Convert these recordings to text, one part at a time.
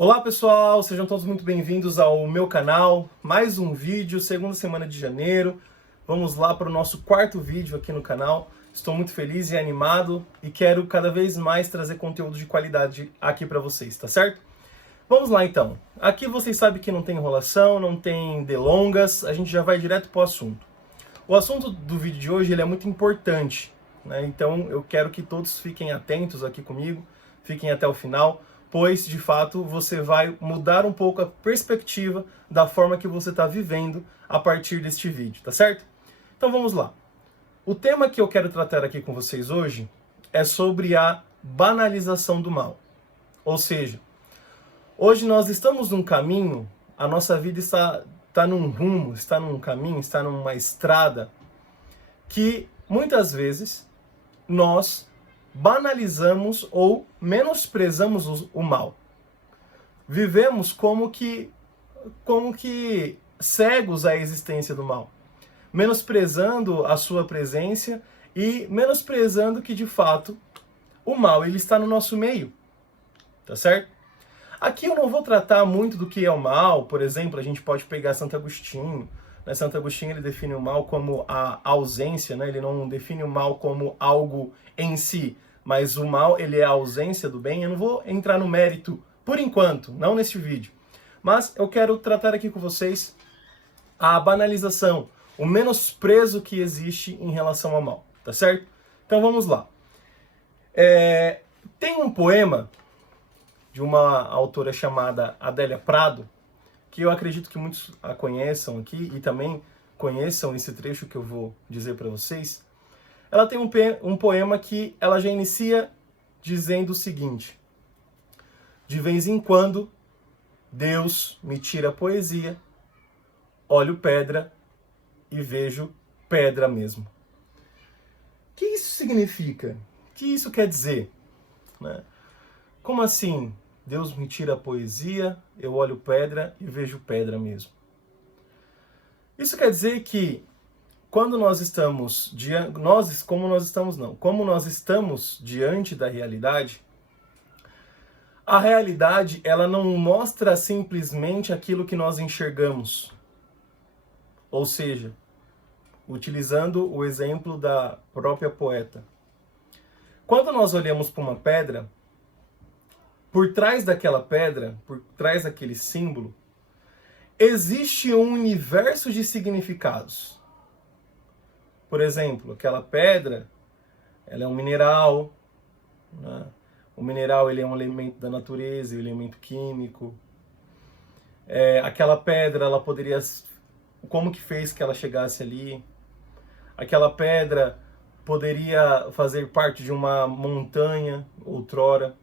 Olá pessoal, sejam todos muito bem-vindos ao meu canal. Mais um vídeo, segunda semana de janeiro. Vamos lá para o nosso quarto vídeo aqui no canal. Estou muito feliz e animado e quero cada vez mais trazer conteúdo de qualidade aqui para vocês, tá certo? Vamos lá então. Aqui vocês sabem que não tem enrolação, não tem delongas, a gente já vai direto para o assunto. O assunto do vídeo de hoje ele é muito importante, né? Então eu quero que todos fiquem atentos aqui comigo, fiquem até o final, pois de fato você vai mudar um pouco a perspectiva da forma que você está vivendo a partir deste vídeo, tá certo? Então vamos lá. O tema que eu quero tratar aqui com vocês hoje é sobre a banalização do mal. Ou seja, hoje nós estamos num caminho, a nossa vida está num rumo, está num caminho, está numa estrada que muitas vezes nós banalizamos ou menosprezamos o mal. Vivemos como que cegos à existência do mal, menosprezando a sua presença e menosprezando que de fato o mal ele está no nosso meio, tá certo? Aqui eu não vou tratar muito do que é o mal, por exemplo, a gente pode pegar Santo Agostinho. Santo Agostinho ele define o mal como a ausência, né? Ele não define o mal como algo em si, mas o mal ele é a ausência do bem. Eu não vou entrar no mérito por enquanto, não neste vídeo, mas eu quero tratar aqui com vocês a banalização, o menosprezo que existe em relação ao mal, tá certo? Então vamos lá. Tem um poema de uma autora chamada Adélia Prado, que eu acredito que muitos a conheçam aqui e também conheçam esse trecho que eu vou dizer para vocês. Ela tem um poema que ela já inicia dizendo o seguinte: de vez em quando, Deus me tira a poesia, olho pedra e vejo pedra mesmo. O que isso significa? O que isso quer dizer? Né? Como assim? Deus me tira a poesia, eu olho pedra e vejo pedra mesmo. Isso quer dizer que quando nós estamos como nós estamos diante da realidade, a realidade ela não mostra simplesmente aquilo que nós enxergamos. Ou seja, utilizando o exemplo da própria poeta. Quando nós olhamos para uma pedra, por trás daquela pedra, por trás daquele símbolo, existe um universo de significados. Por exemplo, aquela pedra, ela é um mineral, né? O mineral ele é um elemento da natureza, um elemento químico. Aquela pedra, ela poderia... Como que fez que ela chegasse ali? Aquela pedra poderia fazer parte de uma montanha outrora.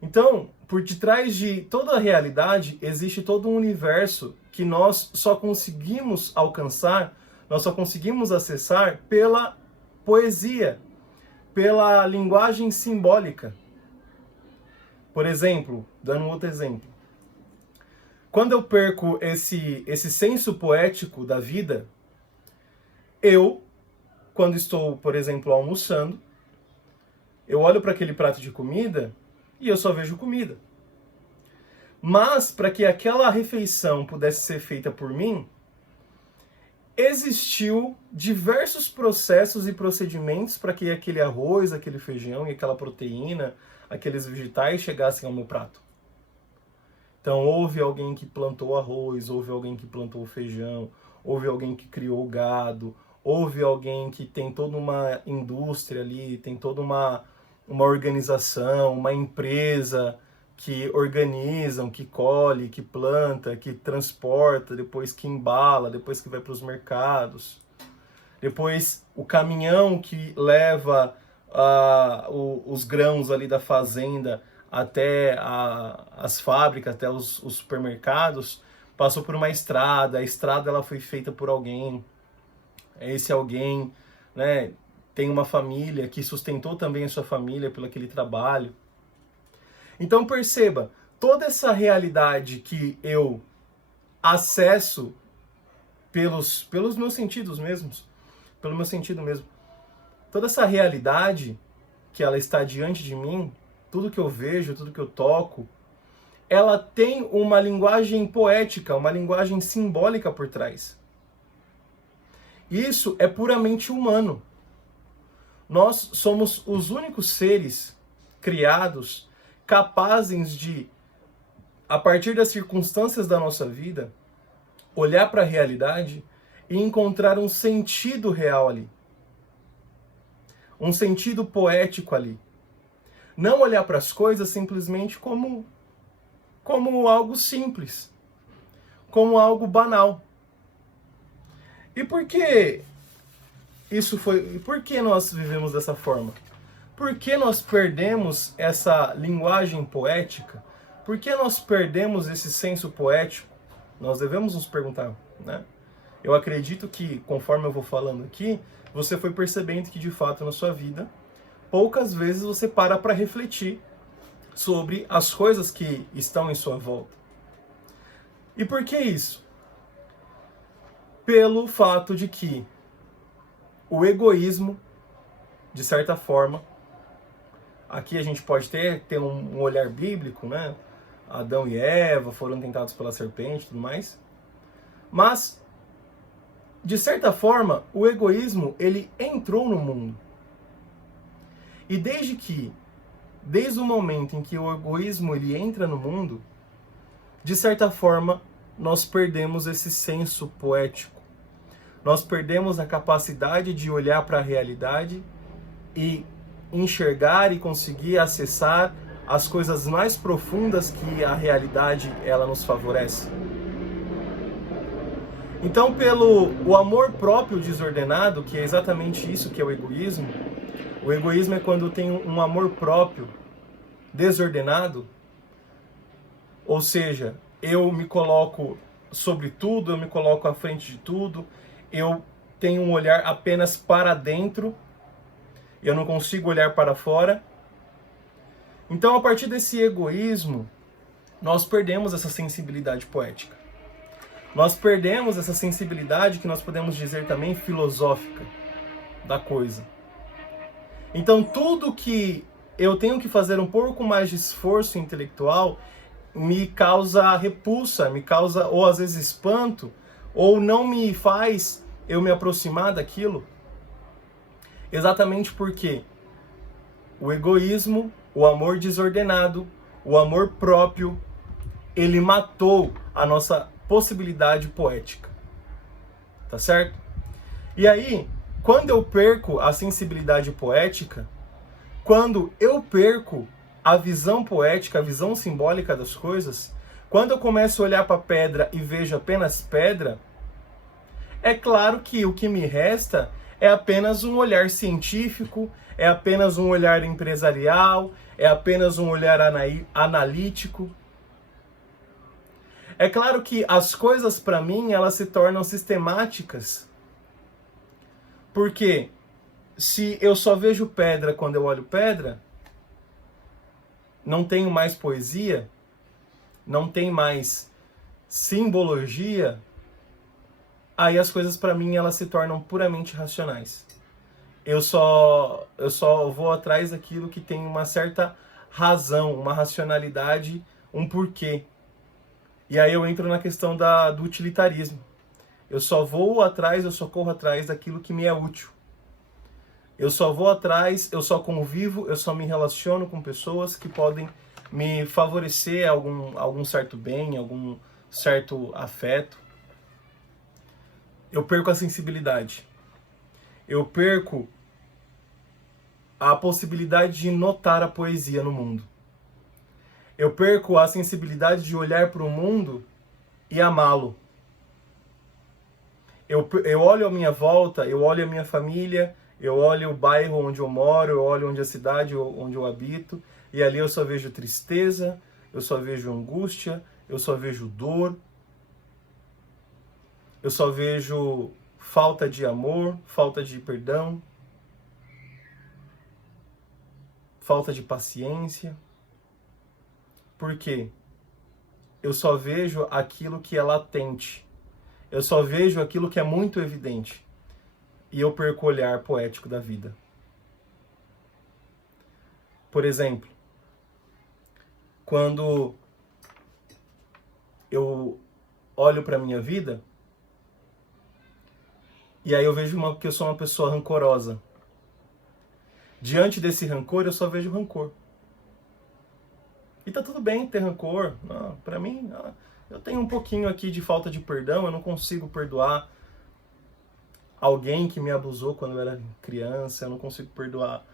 Então, por detrás de toda a realidade, existe todo um universo que nós só conseguimos alcançar, nós só conseguimos acessar pela poesia, pela linguagem simbólica. Por exemplo, dando um outro exemplo. Quando eu perco esse senso poético da vida, quando estou, por exemplo, almoçando, eu olho para aquele prato de comida e eu só vejo comida. Mas, para que aquela refeição pudesse ser feita por mim, existiu diversos processos e procedimentos para que aquele arroz, aquele feijão e aquela proteína, aqueles vegetais chegassem ao meu prato. Então, houve alguém que plantou arroz, houve alguém que plantou feijão, houve alguém que criou gado, houve alguém que tem toda uma indústria ali, tem toda uma organização, uma empresa que organizam, que colhe, que planta, que transporta, depois que embala, depois que vai para os mercados. Depois o caminhão que leva os grãos ali da fazenda até as fábricas, até os supermercados, passou por uma estrada, a estrada ela foi feita por alguém. Esse alguém, né, tem uma família que sustentou também a sua família pelo aquele trabalho. Então perceba, toda essa realidade que eu acesso pelos meus sentidos mesmos, pelo meu sentido mesmo, toda essa realidade que ela está diante de mim, tudo que eu vejo, tudo que eu toco, ela tem uma linguagem poética, uma linguagem simbólica por trás. Isso é puramente humano. Nós somos os únicos seres criados capazes de, a partir das circunstâncias da nossa vida, olhar para a realidade e encontrar um sentido real ali. Um sentido poético ali. Não olhar para as coisas simplesmente como algo simples, como algo banal. E por que isso foi? Por que nós vivemos dessa forma? Por que nós perdemos essa linguagem poética? Por que nós perdemos esse senso poético? Nós devemos nos perguntar, né? Eu acredito que, conforme eu vou falando aqui, você foi percebendo que, de fato, na sua vida, poucas vezes você para refletir sobre as coisas que estão em sua volta. E por que isso? Pelo fato de que o egoísmo, de certa forma, aqui a gente pode ter um olhar bíblico, né? Adão e Eva foram tentados pela serpente e tudo mais. Mas, de certa forma, o egoísmo, ele entrou no mundo. E desde o momento em que o egoísmo ele entra no mundo, de certa forma, nós perdemos esse senso poético. Nós perdemos a capacidade de olhar para a realidade e enxergar e conseguir acessar as coisas mais profundas que a realidade ela nos favorece. Então, pelo o amor próprio desordenado, que é exatamente isso que é o egoísmo é quando eu tenho um amor próprio desordenado, ou seja, eu me coloco sobre tudo, eu me coloco à frente de tudo, eu tenho um olhar apenas para dentro, eu não consigo olhar para fora. Então, a partir desse egoísmo, nós perdemos essa sensibilidade poética. Nós perdemos essa sensibilidade que nós podemos dizer também filosófica da coisa. Então, tudo que eu tenho que fazer um pouco mais de esforço intelectual me causa repulsa, me causa ou às vezes espanto, ou não me faz eu me aproximar daquilo. Exatamente porque o egoísmo, o amor desordenado, o amor próprio, ele matou a nossa possibilidade poética. Tá certo? E aí, quando eu perco a sensibilidade poética, quando eu perco a visão poética, a visão simbólica das coisas, quando eu começo a olhar para a pedra e vejo apenas pedra, é claro que o que me resta é apenas um olhar científico, é apenas um olhar empresarial, é apenas um olhar analítico. É claro que as coisas para mim elas se tornam sistemáticas. Porque se eu só vejo pedra quando eu olho pedra, não tenho mais poesia, não tem mais simbologia, aí as coisas para mim elas se tornam puramente racionais. Eu só vou atrás daquilo que tem uma certa razão, uma racionalidade, um porquê. E aí eu entro na questão do utilitarismo. Eu só corro atrás daquilo que me é útil. Eu só vou atrás, eu só convivo, eu só me relaciono com pessoas que podem me favorecer algum certo bem, algum certo afeto. Eu perco a sensibilidade. Eu perco a possibilidade de notar a poesia no mundo. Eu perco a sensibilidade de olhar para o mundo e amá-lo. Eu olho a minha volta, eu olho a minha família, eu olho o bairro onde eu moro, eu olho a cidade onde eu habito, e ali eu só vejo tristeza, eu só vejo angústia, eu só vejo dor, eu só vejo falta de amor, falta de perdão, falta de paciência. Por quê? Eu só vejo aquilo que é latente. Eu só vejo aquilo que é muito evidente. E eu perco o olhar poético da vida. Por exemplo, quando eu olho para minha vida e aí eu vejo que eu sou uma pessoa rancorosa. Diante desse rancor, eu só vejo rancor. E tá tudo bem ter rancor. Para mim, eu tenho um pouquinho aqui de falta de perdão, eu não consigo perdoar alguém que me abusou quando eu era criança, eu não consigo perdoar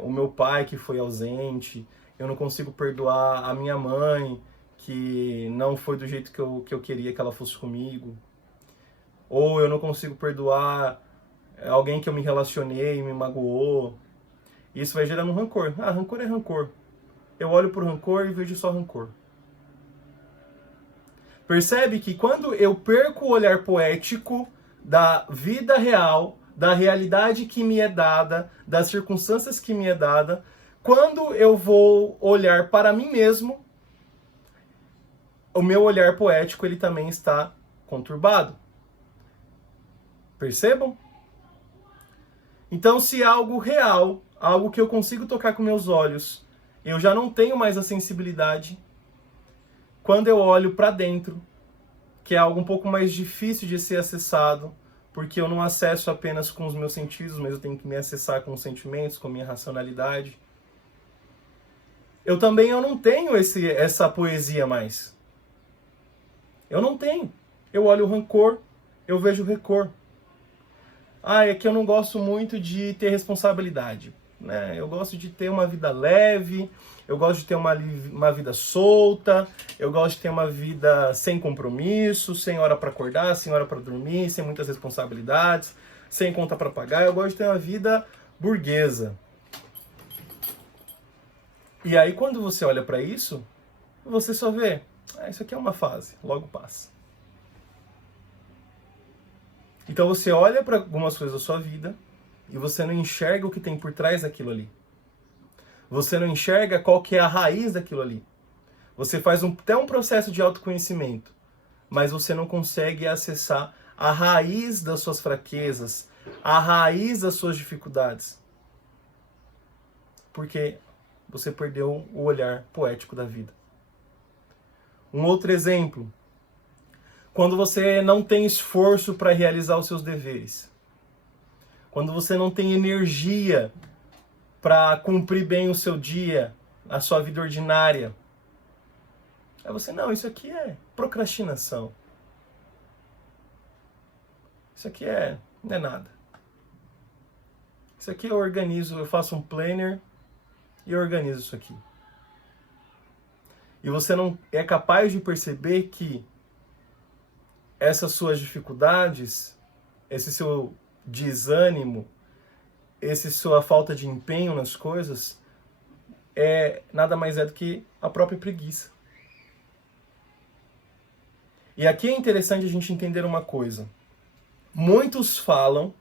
o meu pai que foi ausente, eu não consigo perdoar a minha mãe que não foi do jeito que eu queria que ela fosse comigo, ou eu não consigo perdoar alguém que eu me relacionei e me magoou. Isso vai gerando rancor. Rancor é rancor. Eu olho pro rancor e vejo só rancor. Percebe que quando eu perco o olhar poético da vida real, da realidade que me é dada, das circunstâncias que me é dada, quando eu vou olhar para mim mesmo, o meu olhar poético ele também está conturbado. Percebam? Então, se algo real, algo que eu consigo tocar com meus olhos, eu já não tenho mais a sensibilidade, quando eu olho para dentro, que é algo um pouco mais difícil de ser acessado, porque eu não acesso apenas com os meus sentidos, mas eu tenho que me acessar com os sentimentos, com a minha racionalidade. Eu não tenho essa poesia mais. Eu não tenho. Eu olho o rancor, eu vejo o rancor. É que eu não gosto muito de ter responsabilidade, né? Eu gosto de ter uma vida leve, eu gosto de ter uma vida solta, eu gosto de ter uma vida sem compromisso, sem hora para acordar, sem hora para dormir, sem muitas responsabilidades, sem conta para pagar. Eu gosto de ter uma vida burguesa. E aí quando você olha para isso, você só vê, isso aqui é uma fase, logo passa. Então você olha para algumas coisas da sua vida e você não enxerga o que tem por trás daquilo ali. Você não enxerga qual que é a raiz daquilo ali. Você faz até um processo de autoconhecimento, mas você não consegue acessar a raiz das suas fraquezas, a raiz das suas dificuldades. Porque você perdeu o olhar poético da vida. Um outro exemplo. Quando você não tem esforço para realizar os seus deveres. Quando você não tem energia para cumprir bem o seu dia, a sua vida ordinária. Aí você, isso aqui é procrastinação. Isso aqui não é nada. Isso aqui eu organizo, eu faço um planner e eu organizo isso aqui. E você não é capaz de perceber que essas suas dificuldades, esse seu desânimo, essa sua falta de empenho nas coisas, nada mais é do que a própria preguiça. E aqui é interessante a gente entender uma coisa. Muitos falam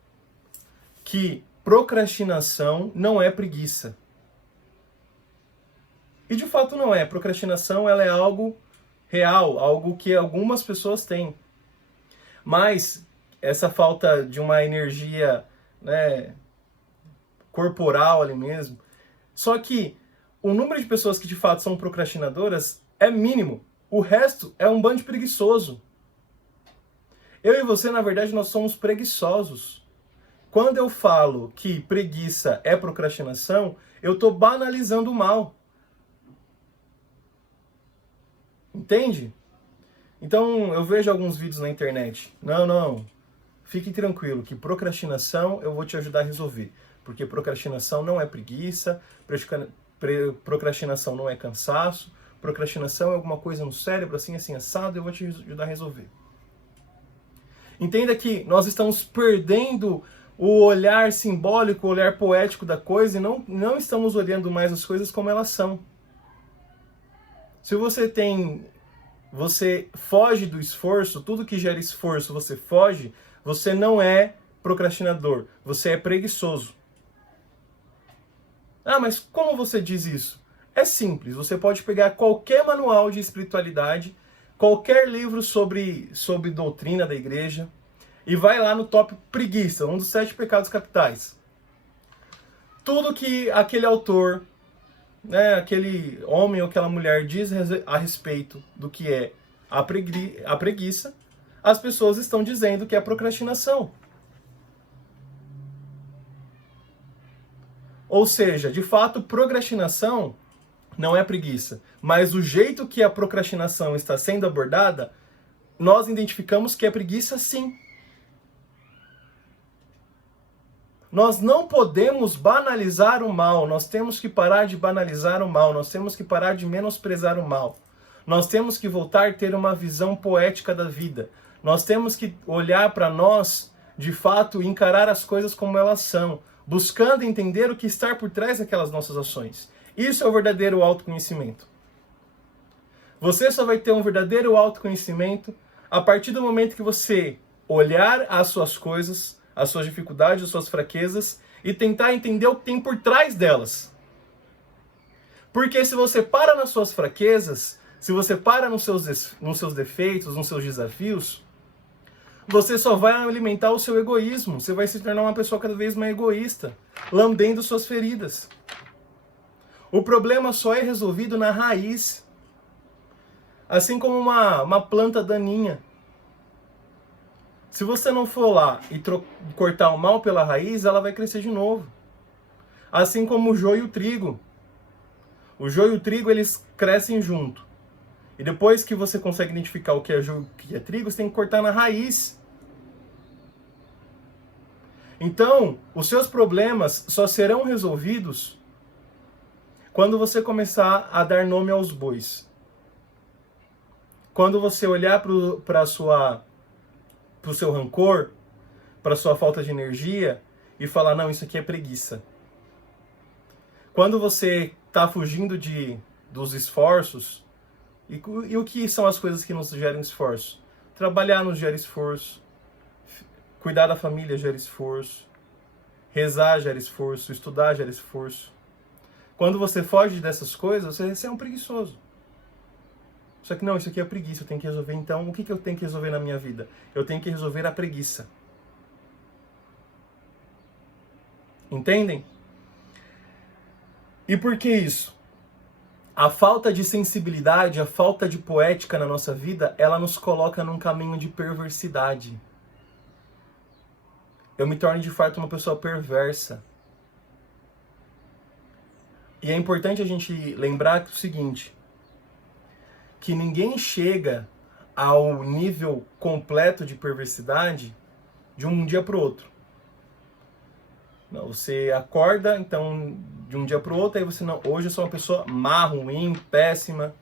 que procrastinação não é preguiça. E de fato não é. Procrastinação ela é algo real, algo que algumas pessoas têm. Mas essa falta de uma energia, corporal ali mesmo. Só que o número de pessoas que de fato são procrastinadoras é mínimo. O resto é um bando de preguiçoso. Eu e você, na verdade, nós somos preguiçosos. Quando eu falo que preguiça é procrastinação, eu estou banalizando o mal. Entende? Então, eu vejo alguns vídeos na internet. Não. Fique tranquilo, que procrastinação eu vou te ajudar a resolver. Porque procrastinação não é preguiça, procrastinação não é cansaço, procrastinação é alguma coisa no cérebro, assim, assado, eu vou te ajudar a resolver. Entenda que nós estamos perdendo o olhar simbólico, o olhar poético da coisa e não estamos olhando mais as coisas como elas são. Se você foge do esforço, tudo que gera esforço você foge, você não é procrastinador, você é preguiçoso. Mas como você diz isso? É simples, você pode pegar qualquer manual de espiritualidade, qualquer livro sobre doutrina da igreja, e vai lá no tópico preguiça, um dos 7 pecados capitais. Tudo que aquele autor, aquele homem ou aquela mulher diz a respeito do que é a preguiça, as pessoas estão dizendo que é procrastinação. Ou seja, de fato, procrastinação não é preguiça, mas o jeito que a procrastinação está sendo abordada, nós identificamos que é preguiça sim. Nós não podemos banalizar o mal, nós temos que parar de banalizar o mal, nós temos que parar de menosprezar o mal. Nós temos que voltar a ter uma visão poética da vida. Nós temos que olhar para nós, de fato, e encarar as coisas como elas são, buscando entender o que está por trás daquelas nossas ações. Isso é o verdadeiro autoconhecimento. Você só vai ter um verdadeiro autoconhecimento a partir do momento que você olhar as suas coisas, as suas dificuldades, as suas fraquezas e tentar entender o que tem por trás delas. Porque se você para nas suas fraquezas, se você para nos seus defeitos, nos seus desafios, você só vai alimentar o seu egoísmo. Você vai se tornar uma pessoa cada vez mais egoísta, lambendo suas feridas. O problema só é resolvido na raiz. Assim como uma planta daninha. Se você não for lá e cortar o mal pela raiz, ela vai crescer de novo. Assim como o joio e o trigo. O joio e o trigo, eles crescem junto. E depois que você consegue identificar o que é joio e o que é trigo, você tem que cortar na raiz. Então, os seus problemas só serão resolvidos quando você começar a dar nome aos bois. Quando você olhar para o seu rancor, para a sua falta de energia e falar, não, isso aqui é preguiça. Quando você está fugindo dos esforços, e o que são as coisas que nos geram esforço? Trabalhar nos gera esforço, cuidar da família gera esforço, rezar gera esforço, estudar gera esforço. Quando você foge dessas coisas, você é um preguiçoso. Só que não, isso aqui é preguiça, eu tenho que resolver. Então, o que eu tenho que resolver na minha vida? Eu tenho que resolver a preguiça. Entendem? E por que isso? A falta de sensibilidade, a falta de poética na nossa vida, ela nos coloca num caminho de perversidade. Eu me torno de fato uma pessoa perversa. E é importante a gente lembrar que o seguinte, que ninguém chega ao nível completo de perversidade de um dia para o outro. Não, você acorda, então, de um dia para o outro, aí você, não, hoje eu sou uma pessoa má, ruim, péssima,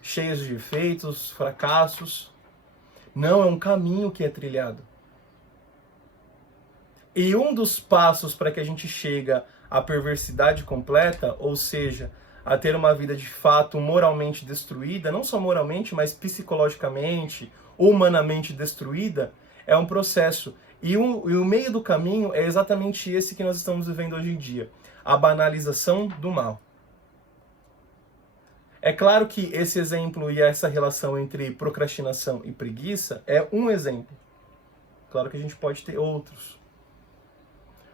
cheia de defeitos, fracassos. Não, é um caminho que é trilhado. E um dos passos para que a gente chega à perversidade completa, ou seja, a ter uma vida de fato moralmente destruída, não só moralmente, mas psicologicamente, humanamente destruída, é um processo. E o meio do caminho é exatamente esse que nós estamos vivendo hoje em dia. A banalização do mal. É claro que esse exemplo e essa relação entre procrastinação e preguiça é um exemplo. Claro que a gente pode ter outros.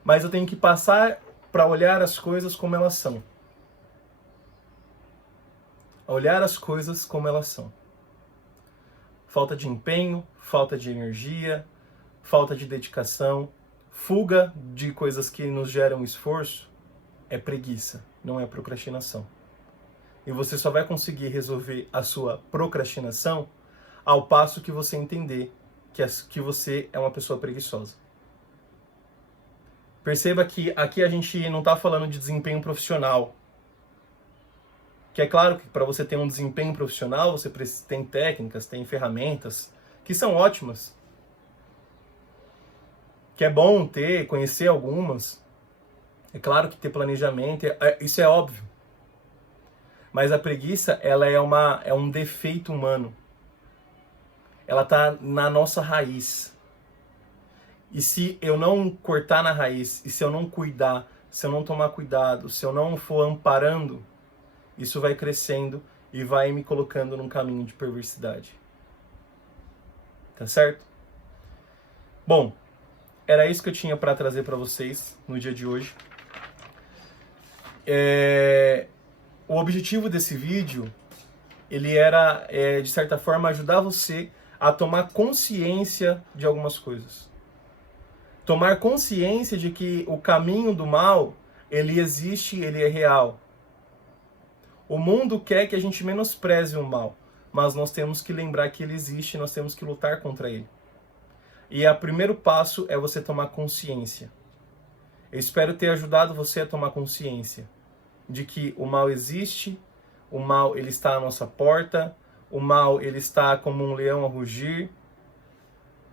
Mas eu tenho que passar para olhar as coisas como elas são. Olhar as coisas como elas são. Falta de empenho, falta de energia, falta de dedicação, fuga de coisas que nos geram esforço, é preguiça, não é procrastinação. E você só vai conseguir resolver a sua procrastinação ao passo que você entender que você é uma pessoa preguiçosa. Perceba que aqui a gente não está falando de desempenho profissional. Que é claro que para você ter um desempenho profissional, você tem técnicas, tem ferramentas que são ótimas. Que é bom conhecer algumas. É claro que ter planejamento, isso é óbvio. Mas a preguiça, ela é um defeito humano. Ela está na nossa raiz. E se eu não cortar na raiz, e se eu não cuidar, se eu não tomar cuidado, se eu não for amparando, isso vai crescendo e vai me colocando num caminho de perversidade. Tá certo? Bom, era isso que eu tinha para trazer para vocês no dia de hoje. O objetivo desse vídeo ele era, de certa forma, ajudar você a tomar consciência de algumas coisas. Tomar consciência de que o caminho do mal, ele existe, ele é real. O mundo quer que a gente menospreze o mal, mas nós temos que lembrar que ele existe e nós temos que lutar contra ele. E o primeiro passo é você tomar consciência. Eu espero ter ajudado você a tomar consciência de que o mal existe, o mal ele está à nossa porta, o mal ele está como um leão a rugir,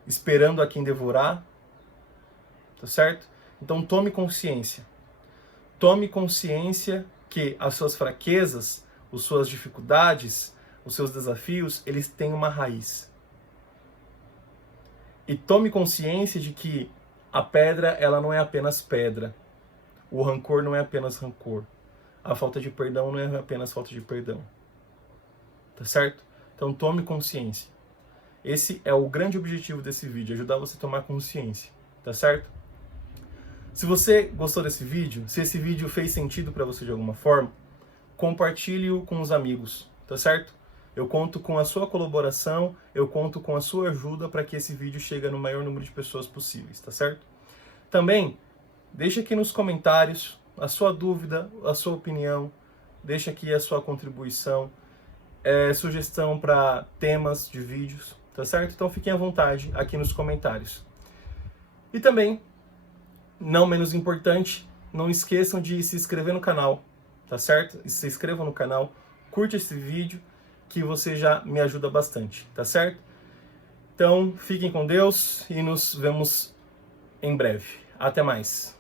esperando a quem devorar. Tá certo? Então tome consciência. Tome consciência que as suas fraquezas, as suas dificuldades, os seus desafios, eles têm uma raiz. E tome consciência de que a pedra, ela não é apenas pedra. O rancor não é apenas rancor. A falta de perdão não é apenas falta de perdão. Tá certo? Então tome consciência. Esse é o grande objetivo desse vídeo, ajudar você a tomar consciência. Tá certo? Se você gostou desse vídeo, se esse vídeo fez sentido para você de alguma forma, compartilhe-o com os amigos, tá certo? Eu conto com a sua colaboração, eu conto com a sua ajuda para que esse vídeo chegue no maior número de pessoas possíveis, tá certo? Também, deixa aqui nos comentários a sua dúvida, a sua opinião, deixa aqui a sua contribuição, sugestão para temas de vídeos, tá certo? Então fiquem à vontade aqui nos comentários. E também, não menos importante, não esqueçam de se inscrever no canal, tá certo? E se inscrevam no canal, curte esse vídeo, que você já me ajuda bastante, tá certo? Então, fiquem com Deus e nos vemos em breve. Até mais!